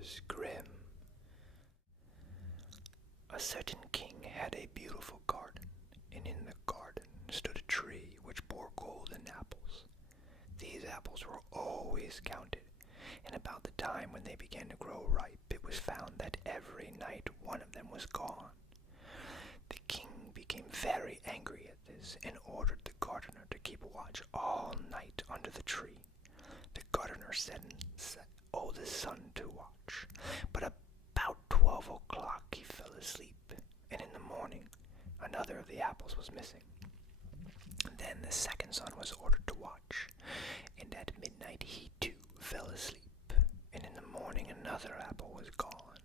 Brothers Grimm. A certain king had a beautiful garden, and in the garden stood a tree which bore golden apples. These apples were always counted, and about the time when they began to grow ripe, it was found that every night one of them was gone. The king became very angry at this and ordered the gardener to keep watch all night under the tree. The gardener set oldest son to watch, but about 12 o'clock he fell asleep, and in the morning another of the apples was missing. Then the second son was ordered to watch, and at midnight he too fell asleep, and in the morning another apple was gone.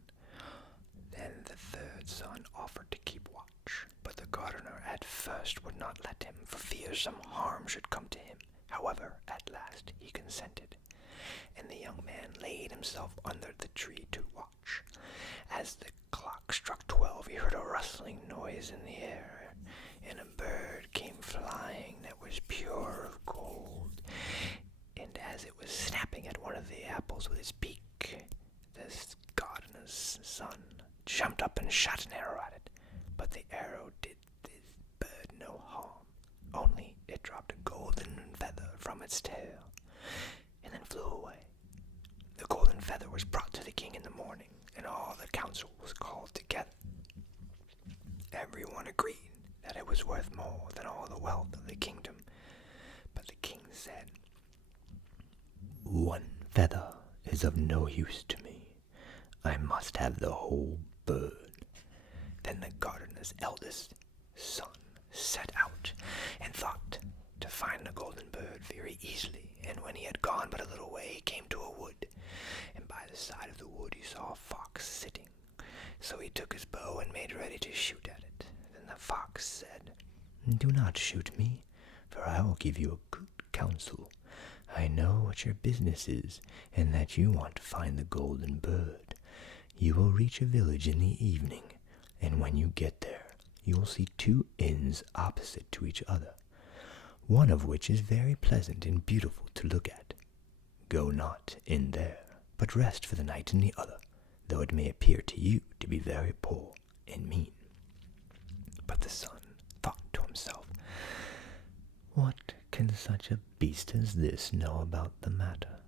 Then the third son offered to keep watch, but the gardener at first would not let him, for fear some harm should come to him. However, at last he consented, and the young man laid himself under the tree to watch. As the clock struck 12, he heard a rustling noise in the air, and a bird came flying that was pure of gold. And as it was snapping at one of the apples with its beak, the gardener's son jumped up and shot an arrow at it. But the arrow did the bird no harm, only it dropped a golden feather from its tail, and then flew away. The golden feather was brought to the king in the morning, and all the council was called together. Everyone agreed that it was worth more than all the wealth of the kingdom, but the king said, "One feather is of no use to me. I must have the whole bird." Then the gardener's eldest son set out and thought to find the golden bird very easily, and when he had gone but a little way, he came to a wood, and by the side of the wood he saw a fox sitting. So he took his bow and made ready to shoot at it. Then the fox said, "Do not shoot me, for I will give you a good counsel. I know what your business is, and that you want to find the golden bird. You will reach a village in the evening, and when you get there, you will see two inns opposite to each other, one of which is very pleasant and beautiful to look at. Go not in there, but rest for the night in the other, though it may appear to you to be very poor and mean." But the son thought to himself, "What can such a beast as this know about the matter?"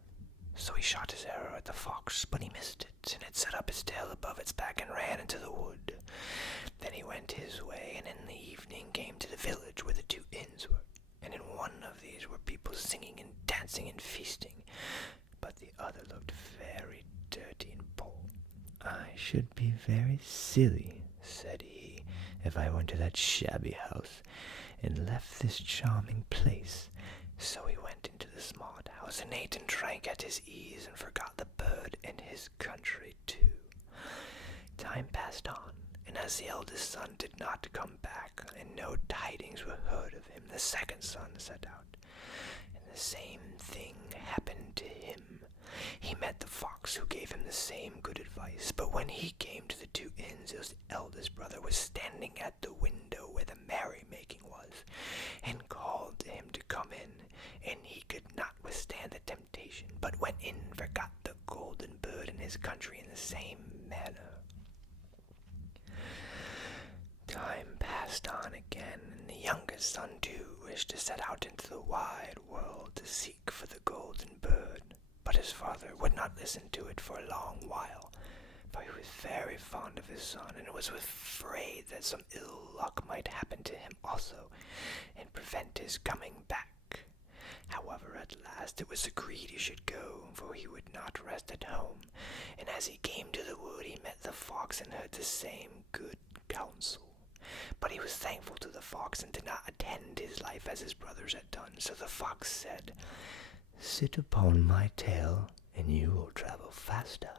So he shot his arrow at the fox, but he missed it, and it set up its tail above its back and ran into the wood. Then he went his way, and in the evening came to the village where the two inns were, and in one of these were people singing and dancing and feasting, but the other looked very dirty and poor. "I should be very silly," said he, "if I went to that shabby house and left this charming place." So he went into the smart house and ate and drank at his ease and forgot the bird and his country too. Time passed on, and as the eldest son did not come back and no tidings were heard of him, the second son set out, and the same thing happened to him. He met the fox, who gave him the same good advice, but when he came to the two inns, his eldest brother was standing at the window where the merrymaking was, and called to him to come in, and he could not withstand the temptation, but went in and forgot the golden bird and his country in the same manner. Time passed on again, and the youngest son too wished to set out into the wide world to seek for the golden bird, but his father would not listen to it for a long while, for he was very fond of his son, and was afraid that some ill luck might happen to him also, and prevent his coming back. However, at last it was agreed he should go, for he would not rest at home, and as he came to the wood he met the fox and heard the same good counsel. But he was thankful to the fox and did not attend his life as his brothers had done. So the fox said, "Sit upon my tail, and you will travel faster."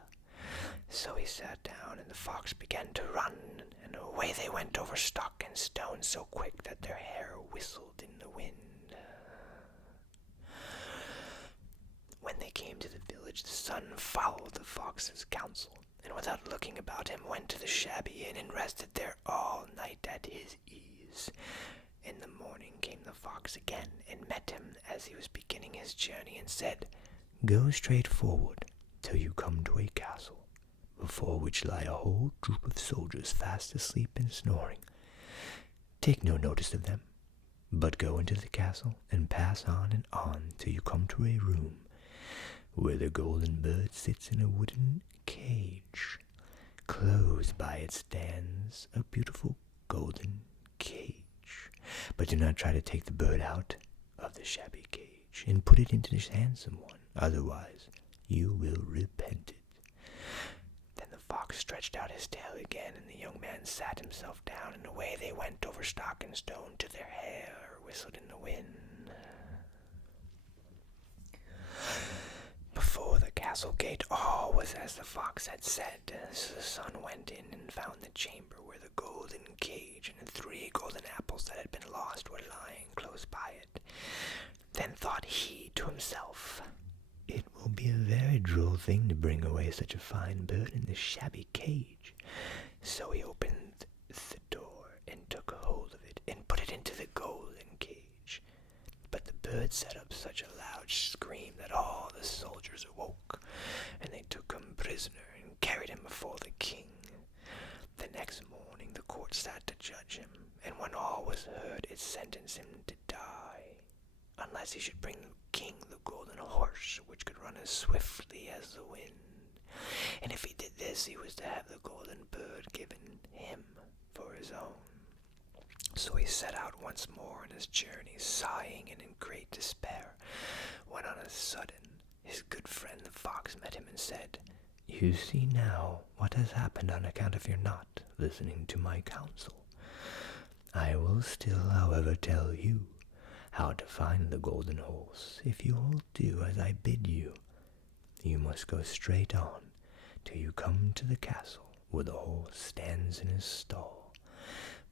So he sat down, and the fox began to run, and away they went over stock and stone so quick that their hair whistled in the wind. When they came to the village, the son followed the fox's counsel, and without looking about him went to the shabby inn and rested there all night at his ease. In the morning came the fox again, and met him as he was beginning his journey, and said, "Go straight forward till you come to a castle. before which lie a whole troop of soldiers fast asleep and snoring. Take no notice of them, but go into the castle and pass on and on till you come to a room where the golden bird sits in a wooden cage. Close by it stands a beautiful golden cage. But do not try to take the bird out of the shabby cage and put it into this handsome one, otherwise you will repent it. Then the fox stretched out his tail again, and the young man sat himself down, and away they went over stock and stone till their hair whistled in the wind. Before the castle gate all was as the fox had said, so the son went in and found the chamber where the golden cage and the 3 golden apples that had been lost were lying close by it. Then thought he to himself, "It will be a very droll thing to bring away such a fine bird in this shabby cage." So he opened the door and took hold of it and put it into the golden cage. But the bird set up such a loud scream that all the soldiers awoke, and they took him prisoner and carried him before the king. The next morning the court sat to judge him, and when all was heard, it sentenced him to die, unless he should bring the king the golden horse, which could run as swiftly as the wind. And if he did this, he was to have the golden bird given him for his own. So he set out once more on his journey, sighing and in great despair, when on a sudden his good friend the fox met him and said, "You see now what has happened on account of your not listening to my counsel. I will still, however, tell you how to find the golden horse, if you will do as I bid you. You must go straight on till you come to the castle where the horse stands in his stall.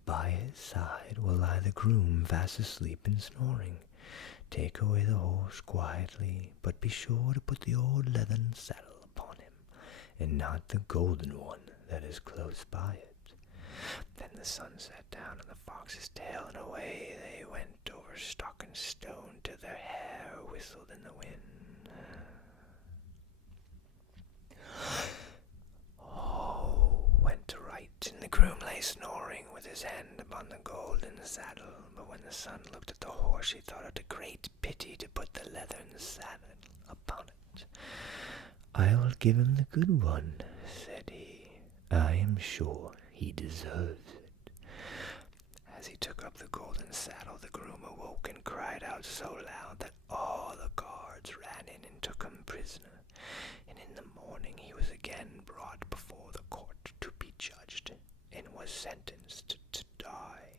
By his side will lie the groom fast asleep and snoring. Take away the horse quietly, but be sure to put the old leathern saddle upon him, and not the golden one that is close by it." Then the son sat down on the fox's tail, and away they went over stock and stone till their hair whistled in the wind. All went right, and the groom lay snoring with his hand upon the golden saddle. But when the son looked at the horse, he thought it a great pity to put the leathern saddle upon it. "I will give him the good one," said he. "I am sure he deserves it." As he took up the golden saddle, the groom awoke and cried out so loud that all the guards ran in and took him prisoner. And in the morning he was again brought before the court to be judged, and was sentenced to die.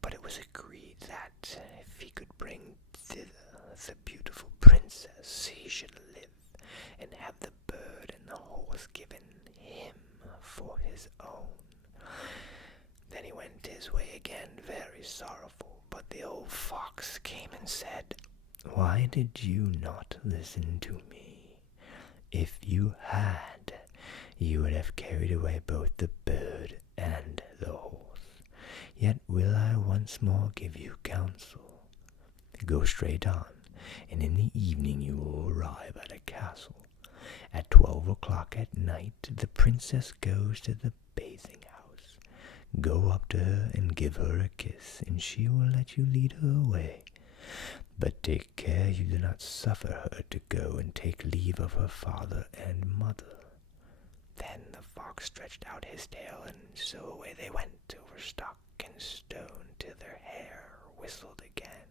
But it was agreed that if he could bring thither the beautiful princess, he should live and have the bird and the horse given him for his own. Then he went his way again, very sorrowful. But the old fox came and said, "Why did you not listen to me? If you had, you would have carried away both the bird and the horse. Yet will I once more give you counsel. Go straight on, and in the evening you will arrive at a castle. At 12 o'clock at night, the princess goes to the bathing house. Go up to her and give her a kiss, and she will let you lead her away. But take care you do not suffer her to go and take leave of her father and mother." Then the fox stretched out his tail, and so away they went over stock and stone till their hair whistled again.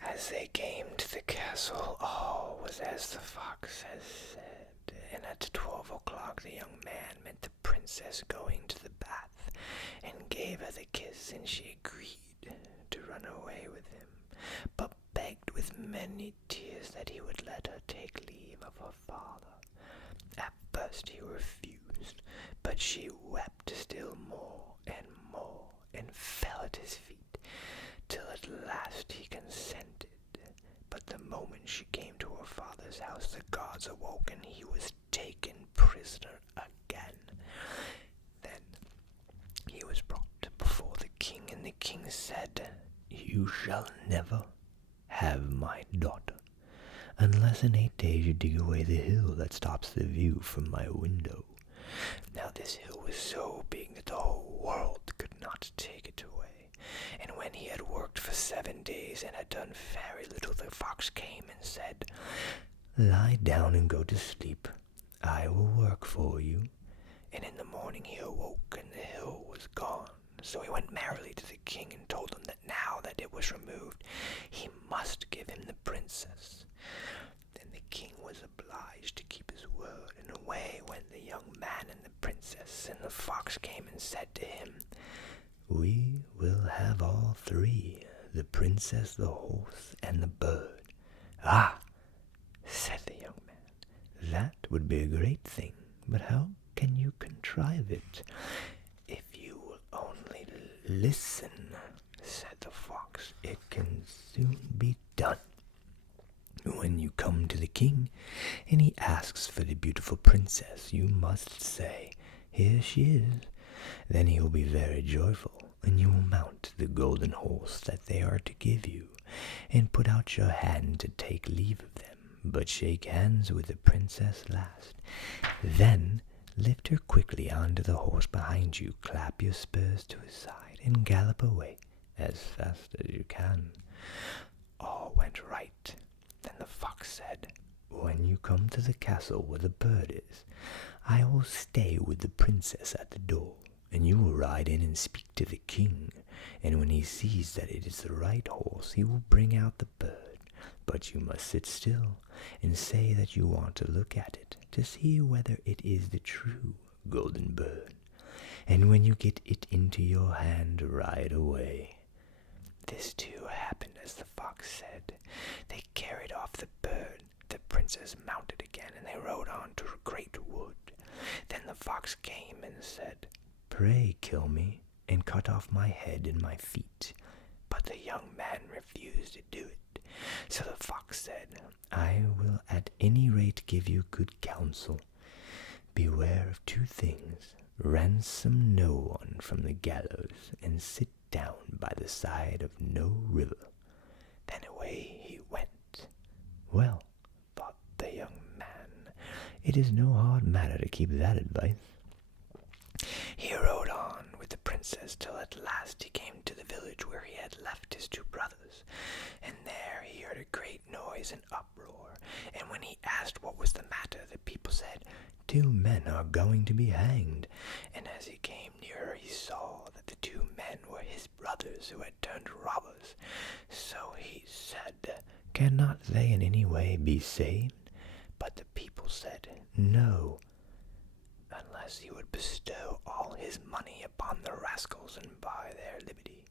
As they came to the castle, all was as the fox had said, and at 12 o'clock the young man met the princess going to the bath, and gave her the kiss, and she agreed to run away with him, but begged with many tears that he would let her take leave of her father. At first he refused, but she wept still more, and fell at his feet, till at last he consented. But the moment she came to her father's house, the gods awoke, and he was taken prisoner again. Then he was brought before the king, and the king said, "You shall never have my daughter unless in 8 days you dig away the hill that stops the view from my window. Now this hill was so big that the whole world could not take it away. And when he had worked for 7 days and had done very little, the fox came and said, "Lie down and go to sleep. I will work for you." And in the morning he awoke, and the hill was gone. So he went merrily to the king and told him that now that it was removed, he must give him the princess. Then the king was obliged to keep his word, and away went the young man and the princess. And the fox came and said to him, "We will have all three, the princess, the horse, and the bird." "Ah," said the young man, "that would be a great thing, but how can you contrive it?" "If you will only listen," said the fox, "it can soon be done. When you come to the king, and he asks for the beautiful princess, you must say, 'Here she is.' Then he will be very joyful, and you will mount the golden horse that they are to give you, and put out your hand to take leave of them, but shake hands with the princess last. Then lift her quickly onto the horse behind you, clap your spurs to his side, and gallop away as fast as you can." All went right. Then the fox said, "When you come to the castle where the bird is, I will stay with the princess at the door, and you will ride in and speak to the king, and when he sees that it is the right horse, he will bring out the bird. But you must sit still, and say that you want to look at it, to see whether it is the true golden bird. And when you get it into your hand, ride away." This too happened as the fox said. They carried off the bird, the princess mounted again, and they rode on to a great wood. Then the fox came and said, "Pray kill me, and cut off my head and my feet." But the young man refused to do it. So the fox said, "I will at any rate give you good counsel. Beware of 2 things. Ransom no one from the gallows, and sit down by the side of no river." Then away he went. Well, thought the young man, it is no hard matter to keep that advice. He rode on with the princess till at last he came to the village where he had left his 2 brothers, and there he heard a great noise and uproar, and when he asked what was the matter, the people said, 2 men are going to be hanged. And as he came nearer, he saw that the 2 men were his brothers who had turned robbers. So he said, "Cannot they in any way be saved?" But the people said, "No, unless he would bestow all his money upon the rascals and buy their liberty."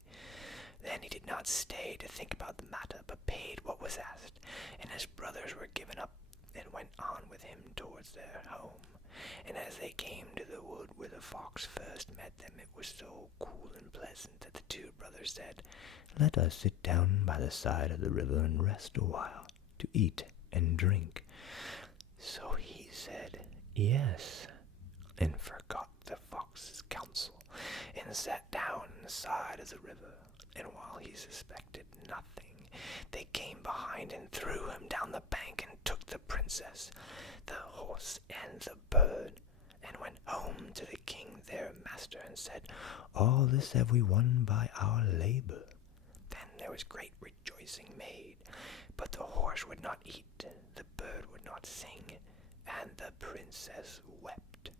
Then he did not stay to think about the matter, but paid what was asked, and his brothers were given up and went on with him towards their home. And as they came to the wood where the fox first met them, it was so cool and pleasant that the 2 brothers said, "Let us sit down by the side of the river and rest a while, to eat and drink." So he said, "Yes," and forgot the fox's counsel, and sat down on the side of the river. And while he suspected nothing, they came behind and threw him down the bank and took the princess, the horse, and the bird, and went home to the king their master, and said, "All this have we won by our labor." Then there was great rejoicing made, but the horse would not eat, the bird would not sing, and the princess wept.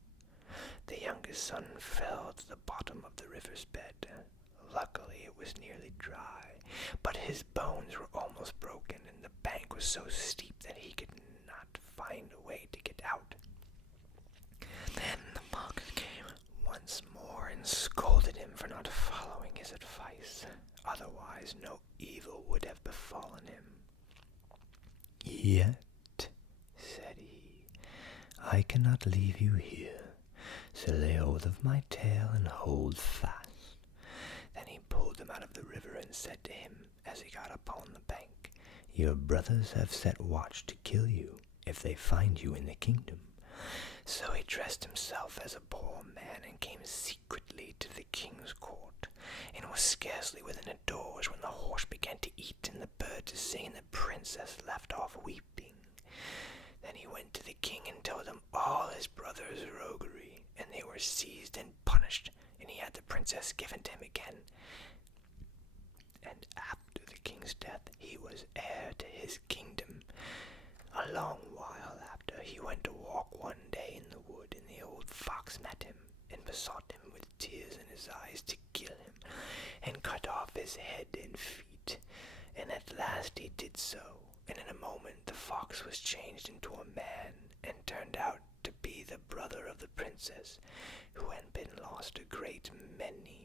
The youngest son fell to the bottom of the river's bed. Luckily it was nearly dry, but his bones were almost broken, and the bank was so steep that he could not find a way to get out. Then the fox came once more and scolded him for not following his advice. Otherwise no evil would have befallen him. "Yet," said he, "I cannot leave you here, so lay hold of my tail and hold fast." Then he pulled him out of the river and said to him, as he got upon the bank, "Your brothers have set watch to kill you, if they find you in the kingdom." So he dressed himself as a poor man and came secretly to the king's court, and was scarcely within the doors when the horse began to eat and the bird to sing, and the princess left off weeping. went to the king and told him all his brother's roguery, and they were seized and punished, and he had the princess given to him again. And after the king's death, he was heir to his kingdom. A long while after, he went to walk one day in the wood, and the old fox met him, and besought him with tears in his eyes to kill him, and cut off his head and feet. And at last he did so, and in a moment the fox was changed into a man, and turned out to be the brother of the princess, who had been lost a great many